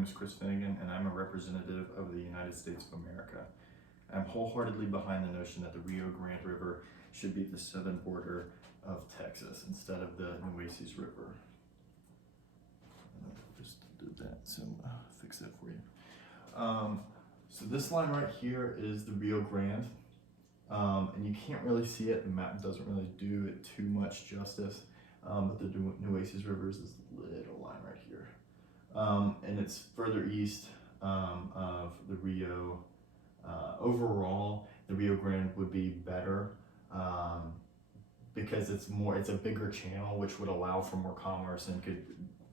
name is Chris Finnegan, and I'm a representative of the United States of America. I'm wholeheartedly behind the notion that the Rio Grande River should be the southern border of Texas instead of the Nueces River. Just did that, so fix that for you. So this line right here is the Rio Grande, and you can't really see it. The map doesn't really do it too much justice, but the Nueces River is this little line right here. And it's further east of the Rio. Overall, the Rio Grande would be better because it's a bigger channel, which would allow for more commerce and could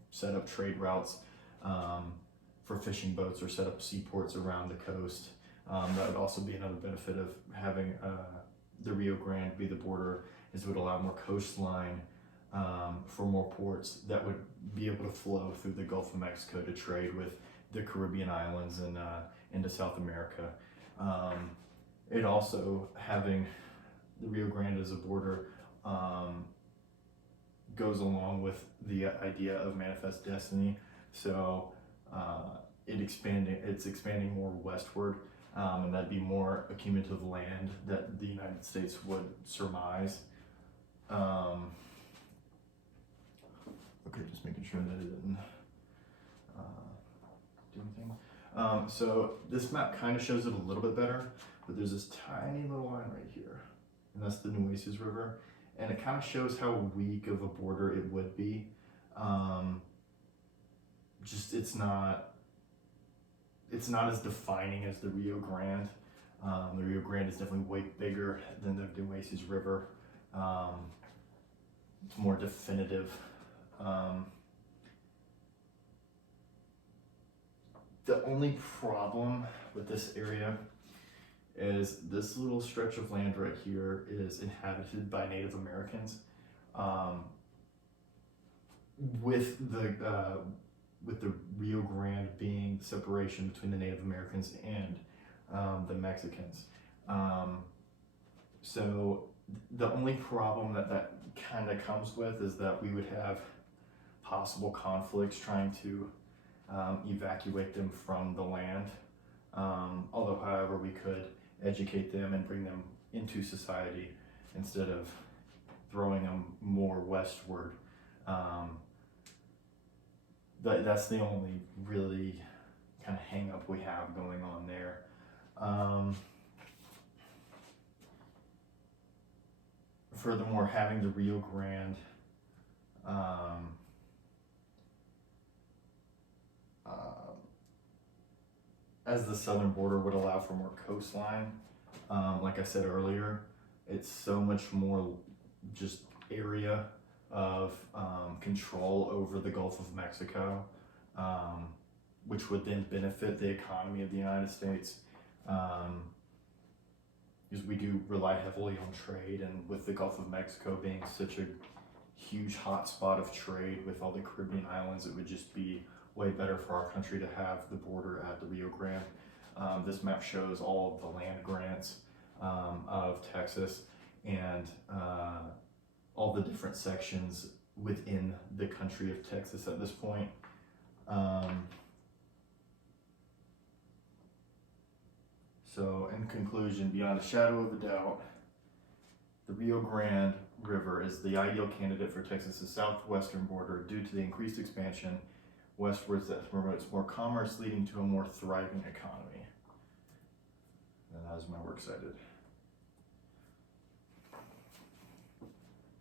set up trade routes for fishing boats or set up seaports around the coast. That would also be another benefit of having the Rio Grande be the border, is it would allow more coastline for more ports that would be able to flow through the Gulf of Mexico to trade with the Caribbean islands and into South America. It also, having the Rio Grande as a border, goes along with the idea of manifest destiny. So it's expanding more westward, and that'd be more accumulative land that the United States would surmise. Okay, just making sure that it didn't do anything. So this map kind of shows it a little bit better, but there's this tiny little line right here, and that's the Nueces River, and it kind of shows how weak of a border it would be. It's not as defining as the Rio Grande. The Rio Grande is definitely way bigger than the Nueces River. It's more definitive. The only problem with this area is this little stretch of land right here is inhabited by Native Americans. With the Rio Grande being the separation between the Native Americans and the Mexicans. So the only problem that kind of comes with is that we would have possible conflicts trying to evacuate them from the land. Although, however, we could educate them and bring them into society instead of throwing them more westward. That's the only really kind of hang up we have going on there. Furthermore, having the Rio Grande as the southern border would allow for more coastline. Like I said earlier, it's so much more just area of control over the Gulf of Mexico, which would then benefit the economy of the United States, because we do rely heavily on trade, and with the Gulf of Mexico being such a huge hotspot of trade with all the Caribbean islands, it would just be way better for our country to have the border at the Rio Grande. This map shows all of the land grants of Texas and all the different sections within the country of Texas at this point. So in conclusion, beyond a shadow of a doubt, the Rio Grande River is the ideal candidate for Texas's southwestern border due to the increased expansion westwards that promotes more commerce, leading to a more thriving economy. And that is my works cited.